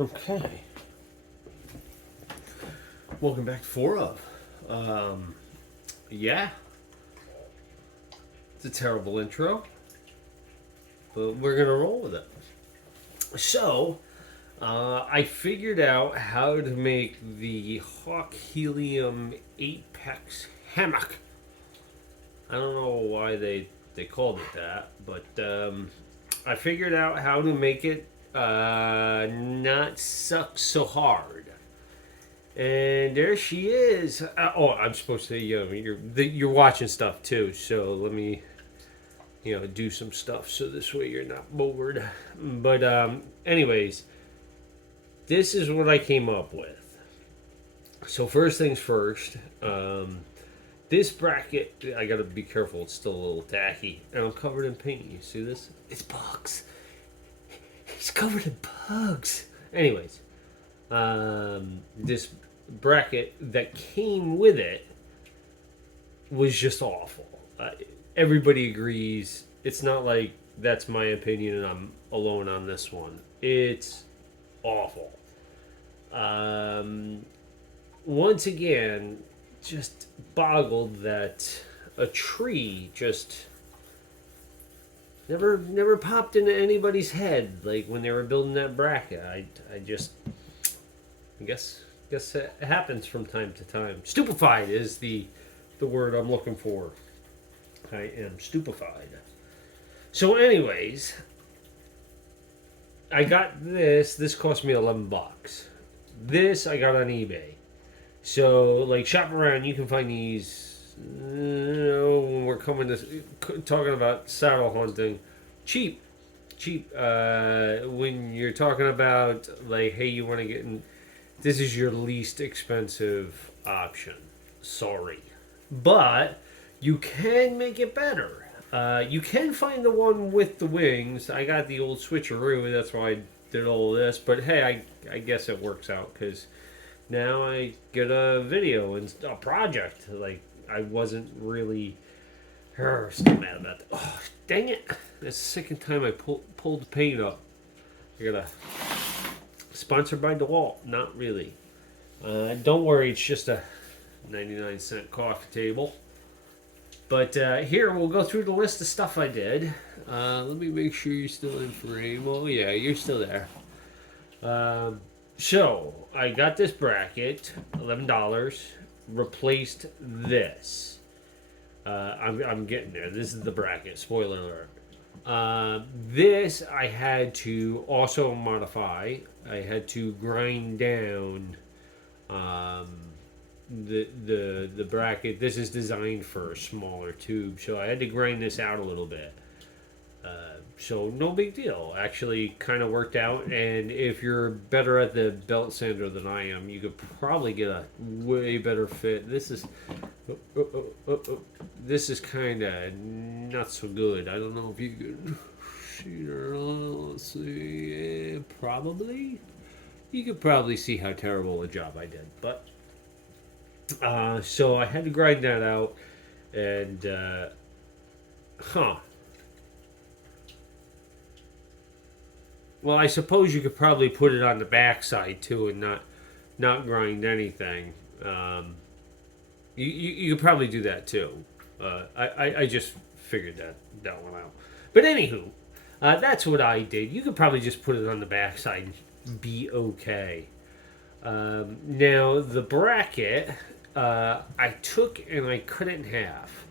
Okay. Welcome back to Four of. Yeah, it's a terrible intro, but we're gonna roll with it. So, I figured out how to make the Hawk Helium 8-pex hammock. I don't know why they called it that, but I figured out how to make it not suck so hard. And there she is. I'm supposed to. You're watching stuff too. So let me, do some stuff so this way you're not bored. But anyways, this is what I came up with. So first things first. This bracket, I gotta be careful. It's still a little tacky, and I'm covered in paint. You see this? It's bugs. It's covered in bugs. Anyways, this bracket that came with it was just awful. Everybody agrees. It's not like that's my opinion and I'm alone on this one. It's awful. Once again, just boggled that a tree just never popped into anybody's head like when they were building that bracket. I guess it happens from time to time. Stupefied is the word I'm looking for. I am stupefied. So, anyways, I got this. This cost me $11. This I got on eBay. So, like, shop around. You can find these. When we're coming to talking about saddle hunting, cheap. When you're talking about like, hey, you want to get in. This is your least expensive option. Sorry. But you can make it better. You can find the one with the wings. I got the old switcheroo. That's why I did all this. But hey, I guess it works out because now I get a video and a project. Like, I wasn't really still mad about that. Oh, dang it. That's the second time I pulled the paint up. I gotta... Sponsored by DeWalt. Not really. Don't worry, it's just a 99-cent coffee table. But here, we'll go through the list of stuff I did. Let me make sure you're still in frame. Oh, yeah, you're still there. So, I got this bracket, $11. Replaced this. I'm getting there. This is the bracket. Spoiler alert. This I had to also modify. I had to grind down the bracket. This is designed for a smaller tube, so I had to grind this out a little bit. So no big deal. Actually, kind of worked out. And if you're better at the belt sander than I am, you could probably get a way better fit. This is this is kind of not so good. I don't know if you could see it. Let's see. Probably you could probably see how terrible a job I did. But so I had to grind that out, and Well, I suppose you could probably put it on the backside too, and not grind anything. You could probably do that too. I just figured that one out. But anywho, that's what I did. You could probably just put it on the backside and be okay. Now the bracket, I took and I cut it in half.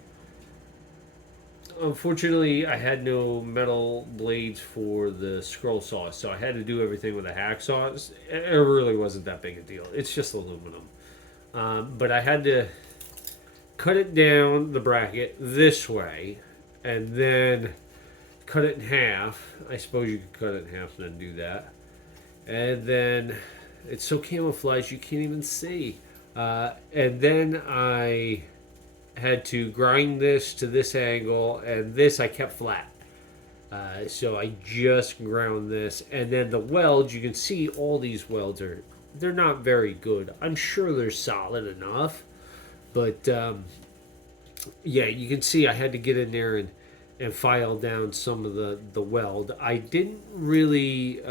Unfortunately, I had no metal blades for the scroll saw, so I had to do everything with a hacksaw. It really wasn't that big a deal. It's just aluminum. But I had to cut it down the bracket this way, and then cut it in half. I suppose you could cut it in half and then do that. And then it's so camouflaged you can't even see. And then I had to grind this to this angle, and this I kept flat. So I just ground this, and then the welds, you can see all these welds they're not very good. I'm sure they're solid enough, but yeah, you can see I had to get in there and file down some of the weld. I didn't really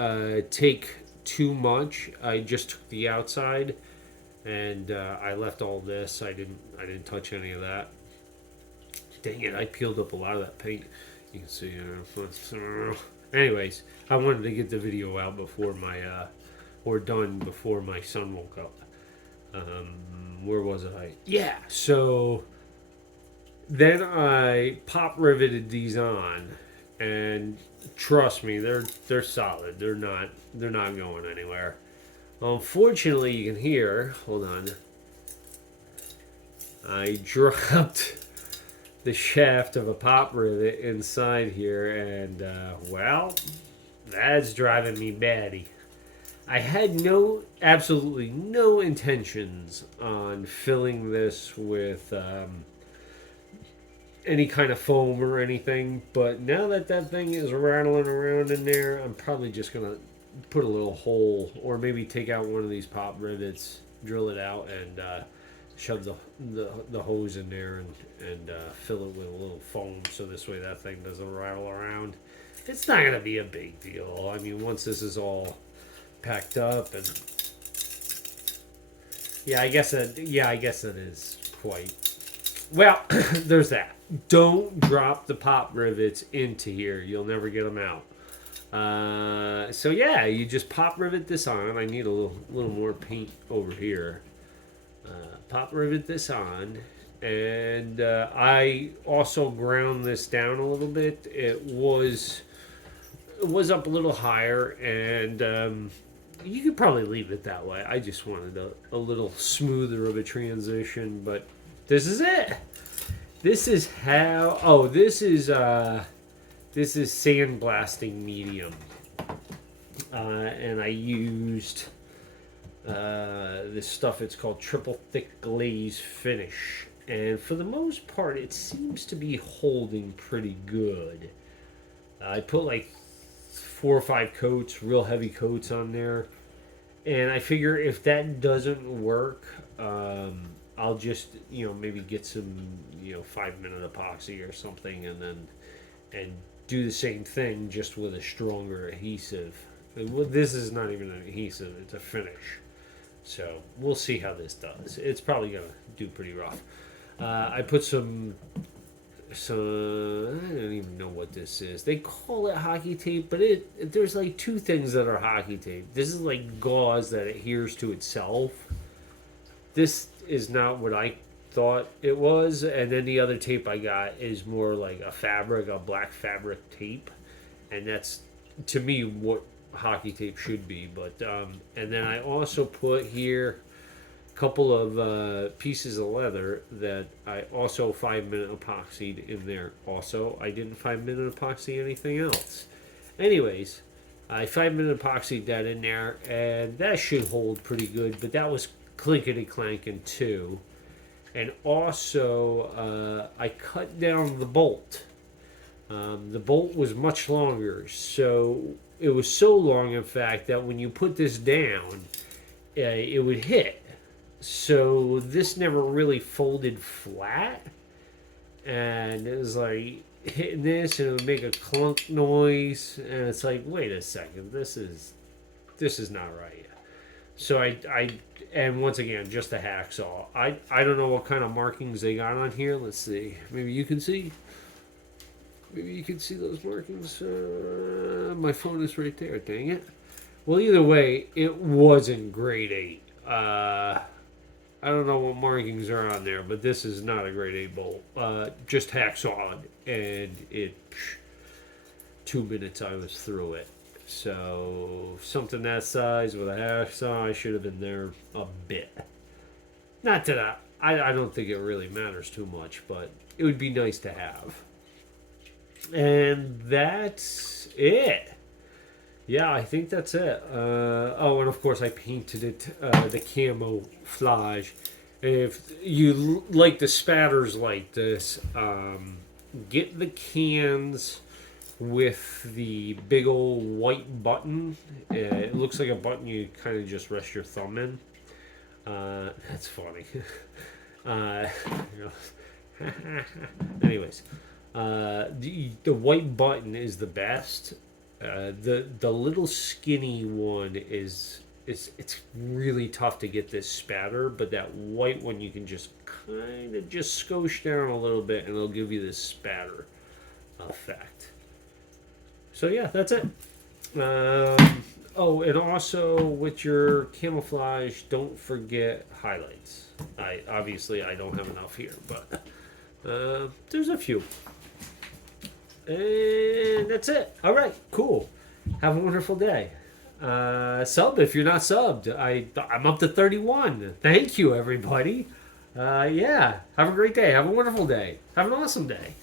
take too much. I just took the outside, and I left all this. I didn't touch any of that. Dang it! I peeled up a lot of that paint. You can see. Anyways, I wanted to get the video out before my or done before my son woke up. Where was I? Yeah. So then I pop riveted these on, and trust me, they're solid. They're not going anywhere. Unfortunately, you can hear. Hold on. I dropped the shaft of a pop rivet inside here, and well, that's driving me batty. I had absolutely no intentions on filling this with any kind of foam or anything, but now that that thing is rattling around in there, I'm probably just gonna put a little hole, or maybe take out one of these pop rivets, drill it out, and shove the hose in there, and fill it with a little foam, so this way that thing doesn't rattle around. It's not gonna be a big deal. I mean, once this is all packed up, and I guess that is quite well. There's that. Don't drop the pop rivets into here. You'll never get them out. So yeah, you just pop rivet this on. I need a little more paint over here. Pop rivet this on, and I also ground this down a little bit. It was up a little higher, and you could probably leave it that way. I just wanted a little smoother of a transition, but this is it. This is how. Oh, this is sandblasting medium, and I used this stuff. It's called triple thick glaze finish, and for the most part, it seems to be holding pretty good. I put like 4 or 5 coats, real heavy coats on there, and I figure if that doesn't work, I'll just maybe get some 5-minute epoxy or something, and do the same thing just with a stronger adhesive. This is not even an adhesive; it's a finish. So we'll see how this does. It's probably gonna do pretty rough. I put some. So I don't even know what this is. They call it hockey tape, but there's like 2 things that are hockey tape. This is like gauze that adheres to itself. This is not what I thought it was, and then the other tape I got is more like a black fabric tape, and that's to me what hockey tape should be. But and then I also put here couple of pieces of leather that I also 5-minute epoxied in there. Also, I didn't 5-minute epoxy anything else. Anyways, I 5-minute epoxied that in there, and that should hold pretty good, but that was clinkety clanking too. And also, I cut down the bolt. The bolt was much longer, so it was so long, in fact, that when you put this down, it would hit. So this never really folded flat, and it was like hitting this, and it would make a clunk noise, and it's like, wait a second, this is not right. So and once again, just a hacksaw. I don't know what kind of markings they got on here. Let's see. Maybe you can see. Maybe you can see those markings. My phone is right there. Dang it. Well, either way, it wasn't grade 8. I don't know what markings are on there, but this is not a grade 8 bolt. Just hacksawed, and 2 minutes I was through it. So something that size with a hacksaw, I should have been there a bit. Not that I don't think it really matters too much, but it would be nice to have. And that's it. Yeah, I think that's it. Oh, and of course I painted it the camouflage. If you like the spatters like this, get the cans with the big old white button. It looks like a button you kind of just rest your thumb in. That's funny. Anyways, the white button is the best. The little skinny one is it's really tough to get this spatter, but that white one you can just kind of just skosh down a little bit, and it'll give you this spatter effect. So yeah, that's it. Oh, and also with your camouflage, don't forget highlights. I don't have enough here, but there's a few. And that's it. All right, cool. Have a wonderful day. Sub if you're not subbed. I'm up to 31. Thank you, everybody. Yeah, have a great day. Have a wonderful day. Have an awesome day.